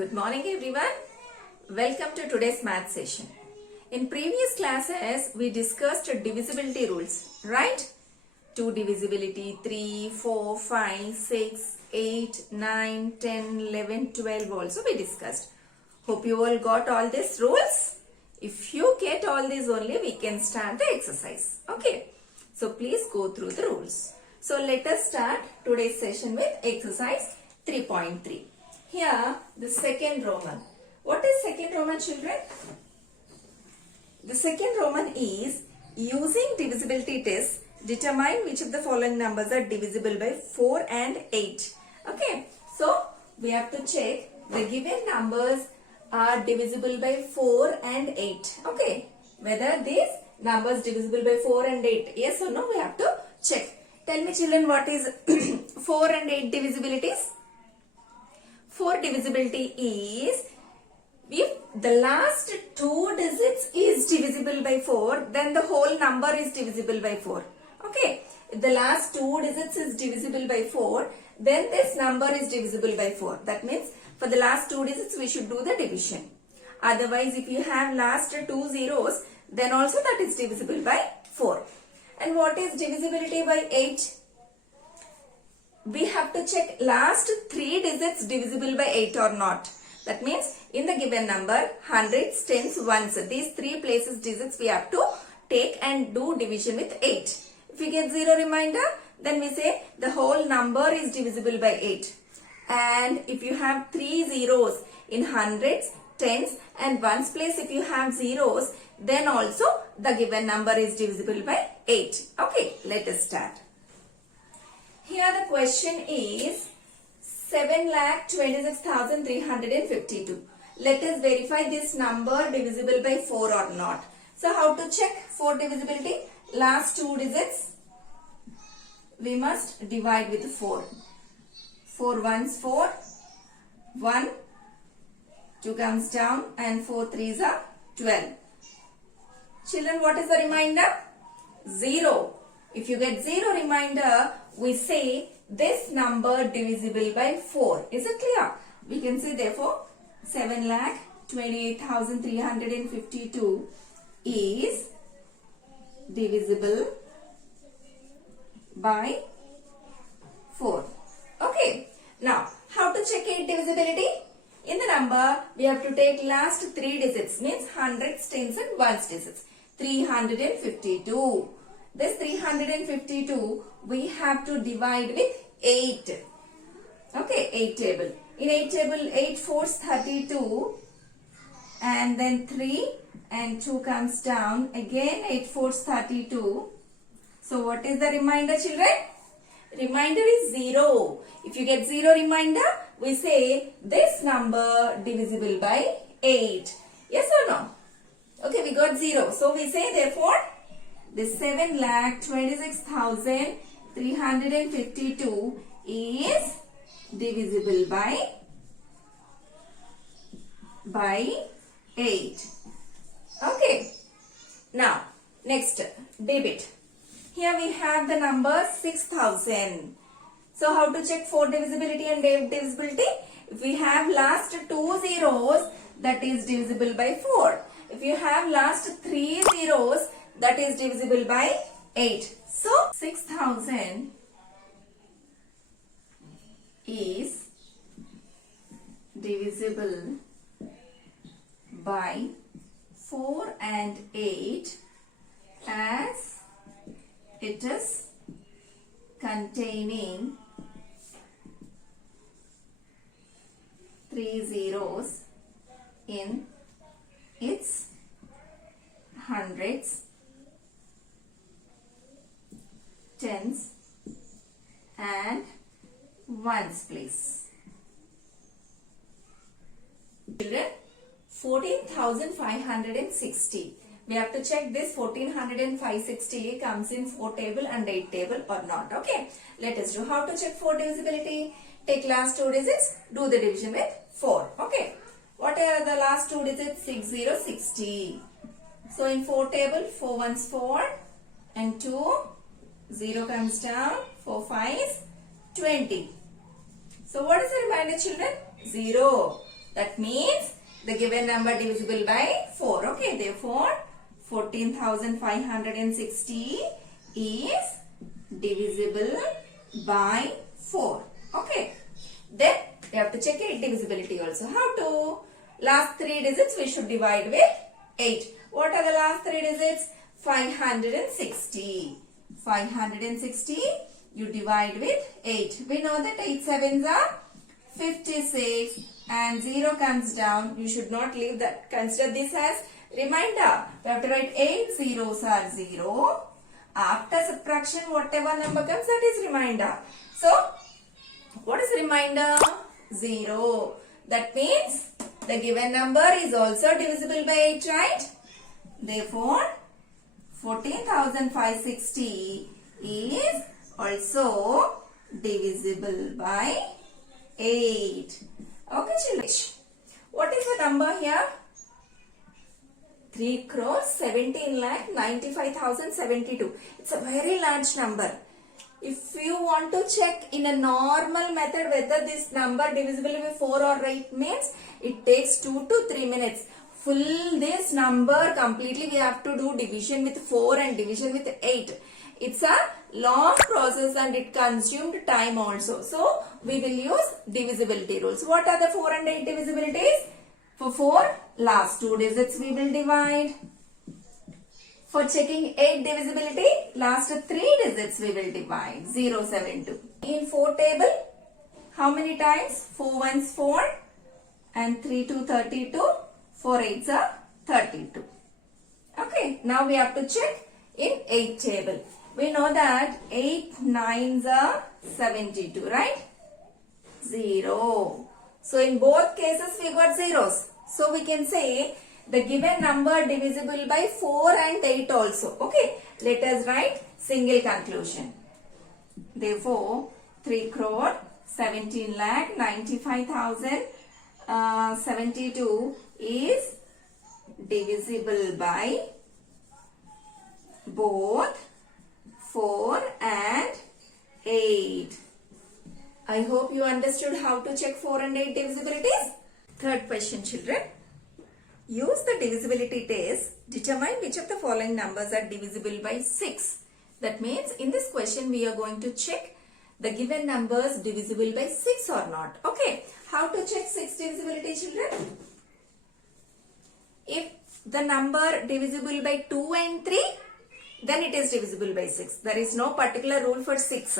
Good morning everyone. Welcome to today's math session. In previous classes, we discussed divisibility rules, right? 2 divisibility, 3, 4, 5, 6, 8, 9, 10, 11, 12 also we discussed. Hope you all got all these rules. If you get all these only, we can start the exercise. Okay. So please go through the rules. So let us start today's session with exercise 3.3. Here, the second Roman. What is second Roman, children? The second Roman is using divisibility test, determine which of the following numbers are divisible by 4 and 8. Okay, so we have to check the given numbers are divisible by 4 and 8. Okay, whether these numbers divisible by 4 and 8, yes or no, we have to check. Tell me, children, what is 4 and 8 divisibilities? 4 divisibility is if the last 2 digits is divisible by 4, then the whole number is divisible by 4. Okay. If the last 2 digits is divisible by 4, then this number is divisible by 4. That means for the last 2 digits we should do the division. Otherwise, if you have last 2 zeros, then also that is divisible by 4. And what is divisibility by 8? We have to check last 3 digits divisible by 8 or not. That means in the given number, hundreds, tens, ones, these 3 places digits we have to take and do division with 8. If we get 0 remainder, then we say the whole number is divisible by 8. And if you have 3 zeros in hundreds, tens and ones place, if you have zeros, then also the given number is divisible by 8. Okay, let us start. Here the question is 7,26,352. Let us verify this number divisible by 4 or not. So how to check 4 divisibility? Last 2 digits we must divide with 4. 4 ones 4, 1, 2 comes down and 4 threes are 12. Children, what is the remainder? 0. If you get 0 remainder, we say this number divisible by 4. Is it clear? We can say therefore 7,28,352 is divisible by 4. Okay. Now, how to check 8 divisibility? In the number, we have to take last 3 digits, means hundreds, tens and ones digits. 352. This 352 we have to divide with 8. Okay, 8 table. In 8 table, 8 fours 32 and then 3 and 2 comes down. Again 8 fours 32. So what is the remainder, children? Remainder is 0. If you get 0 remainder, we say this number divisible by 8. Yes or no? Okay, we got 0. So we say therefore this 7,26,352 is divisible by 8. Okay. Now, next, debit. Here we have the number 6,000. So, how to check 4 divisibility and 8 divisibility? If we have last 2 zeros, that is divisible by 4. If you have last 3 zeros, that is divisible by 8. So, 6,000 is divisible by 4 and 8 as it is containing 3 zeros in its hundreds, tens and ones place. Children, 14,560. We have to check this 14,560 comes in 4 table and 8 table or not. Okay. Let us do how to check 4 divisibility. Take last 2 digits, do the division with 4. Okay. What are the last 2 digits? 6060. So in 4 table, 4 ones 4 and 2, 0 comes down, 4 5s, 20. So what is the remainder, children? 0. That means the given number divisible by 4. Okay, therefore 14,560 is divisible by 4. Okay, then we have to check its divisibility also. How to? Last 3 digits we should divide with 8. What are the last 3 digits? 560. 560 you divide with 8. We know that 8 sevens are 56 and 0 comes down. You should not leave that. Consider this as remainder. We have to write 8 zeros are 0. After subtraction, whatever number comes, that is remainder. So, what is remainder? 0. That means the given number is also divisible by 8, right? Therefore, 14,560 is also divisible by 8. Okay, children. What is the number here? 3 crores 17 lakh 95,072. It's a very large number. If you want to check in a normal method whether this number divisible by 4 or 8 means, it takes 2 to 3 minutes. Full this number completely we have to do division with 4 and division with 8. It's a long process and it consumed time also. So, we will use divisibility rules. What are the 4 and 8 divisibilities? For 4, last 2 digits we will divide. For checking 8 divisibility, last 3 digits we will divide. 0, 7, 2. In 4 table, how many times? 4 ones 4 and 3 2 32. 4 8s are 32. Okay, now we have to check in 8 table. We know that 8 9s are 72, right? 0. So in both cases we got zeros. So we can say the given number divisible by 4 and 8 also. Okay, let us write single conclusion. Therefore, 3 crore 17 lakh 95,072 is divisible by both 4 and 8. I hope you understood how to check 4 and 8 divisibilities. Third question, children. Use the divisibility test. Determine which of the following numbers are divisible by 6. That means in this question we are going to check the given numbers divisible by 6 or not. Okay. How to check 6 divisibility, children? If the number divisible by 2 and 3, then it is divisible by 6. There is no particular rule for 6.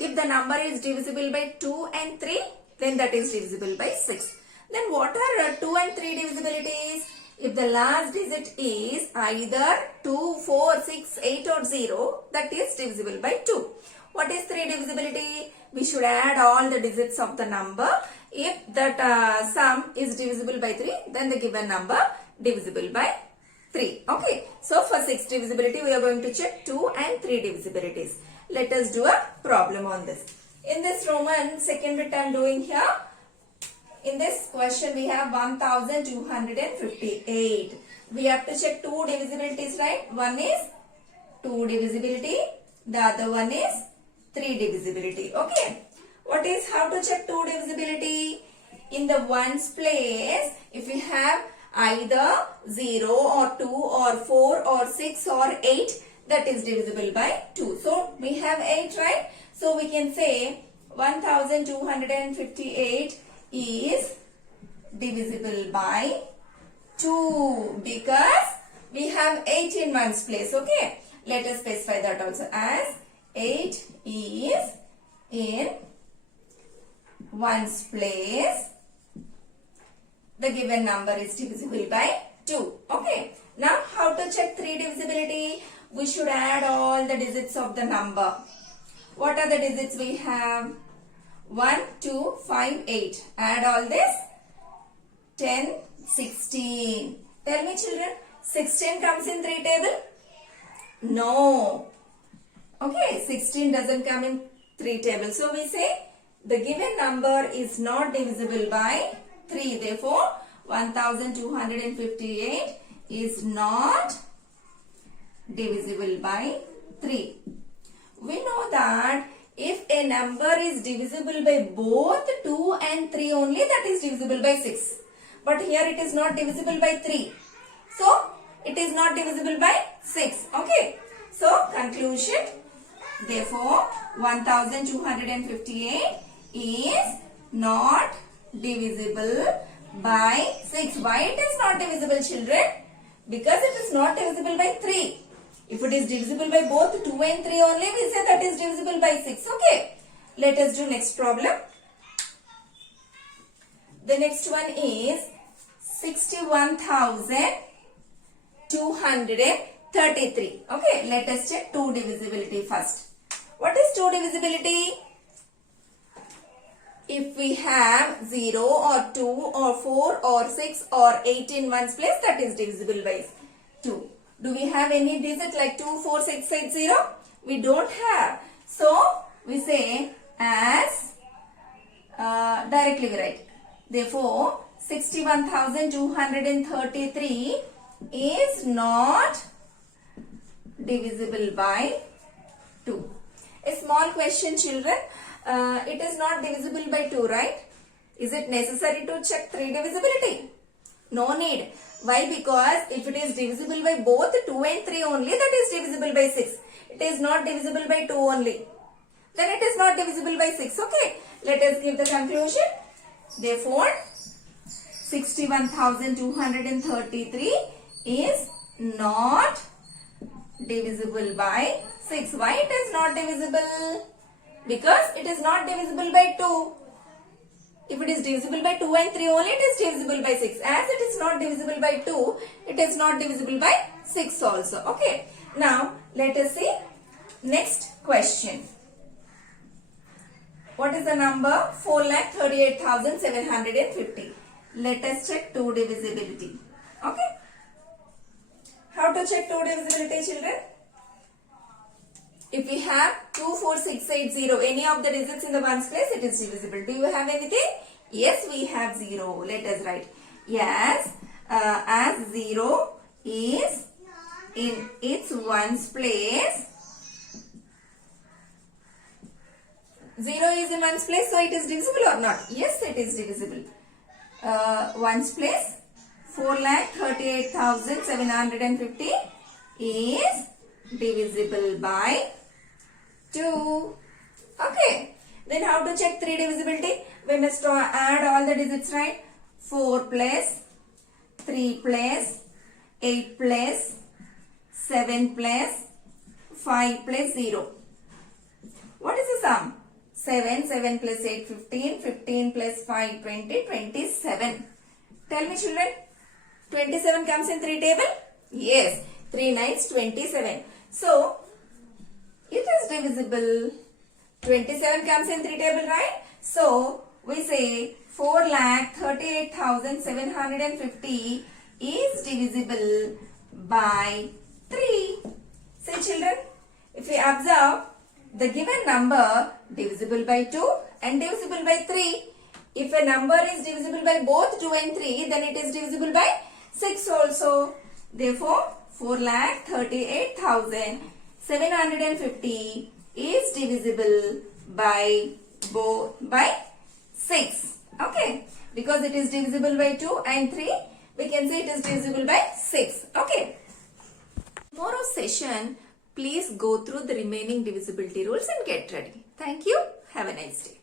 If the number is divisible by 2 and 3, then that is divisible by 6. Then what are 2 and 3 divisibilities? If the last digit is either 2, 4, 6, 8 or 0, that is divisible by 2. What is 3 divisibility? We should add all the digits of the number. If that sum is divisible by 3, then the given number divisible by 3. Okay. So for 6 divisibility, we are going to check 2 and 3 divisibilities. Let us do a problem on this. In this Roman second bit I am doing here. In this question we have 1258. We have to check 2 divisibilities, right? One is 2 divisibility. The other one is 3 divisibility. Okay. What is how to check 2 divisibility? In the ones place, if we have either 0 or 2 or 4 or 6 or 8, that is divisible by 2. So we have 8, right? So we can say 1258 is divisible by 2 because we have 8 in ones place. Okay. Let us specify that also as 8 is in ones place. The given number is divisible by 2. Okay. Now how to check 3 divisibility? We should add all the digits of the number. What are the digits we have? 1, 2, 5, 8. Add all this. 10, 16. Tell me, children, 16 comes in 3 table? No. Okay, 16 doesn't come in 3 table. So we say the given number is not divisible by 3. Therefore, 1258 is not divisible by 3. We know that if a number is divisible by both 2 and 3 only, that is divisible by 6. but here it is not divisible by 3. So, it is not divisible by 6. Okay. So, conclusion. Therefore, 1258 is not divisible by 6. Why it is not divisible, children? Because it is not divisible by 3. If it is divisible by both 2 and 3 only, we say that is divisible by 6. Okay. Let us do next problem. The next one is 61,233. Okay. Let us check 2 divisibility first. What is 2 divisibility? If we have 0 or 2 or 4 or 6 or 8 in one's place, that is divisible by 2. Do we have any digit like 2, 4, 6, 8, 0? We don't have. So, we say as directly we write. Therefore, 61,233 is not divisible by 2. A small question, children. It is not divisible by 2, right? Is it necessary to check 3 divisibility? No need. Why? Because if it is divisible by both 2 and 3 only, that is divisible by 6. It is not divisible by 2 only. Then it is not divisible by 6. Okay. Let us give the conclusion. Therefore, 61,233 is not divisible by 6. Why it is not divisible? Because it is not divisible by 2. If it is divisible by 2 and 3 only, it is divisible by 6. As it is not divisible by 2, it is not divisible by 6 also. Okay. Now, let us see next question. What is the number? 4,38,750. Let us check 2 divisibility. Okay. How to check 2 divisibility, children? If we have 2, 4, 6, 8, 0, any of the digits in the ones place, it is divisible. Do you have anything? Yes, we have 0. Let us write. Yes, as 0 is in its ones place. 0 is in ones place, so it is divisible or not? Yes, it is divisible. Ones place, 4,38,750 is divisible by 2. Okay. Then how to check 3 divisibility? We must add all the digits, right? 4 plus, 3 plus, 8 plus, 7 plus, 5 plus 0. What is the sum? 7, 7 plus 8, 15, 15 plus 5, 20, 27. Tell me, children, 27 comes in 3 table? Yes, 3 9s 27. So, it is divisible. 27 comes in 3 table, right? So, we say 4,38,750 is divisible by 3. See, children, if we observe the given number divisible by 2 and divisible by 3. If a number is divisible by both 2 and 3, then it is divisible by 6 also. Therefore, 4,38,750 is divisible by 6. Okay. Because it is divisible by 2 and 3, we can say it is divisible by 6. Okay. Tomorrow's session, please go through the remaining divisibility rules and get ready. Thank you. Have a nice day.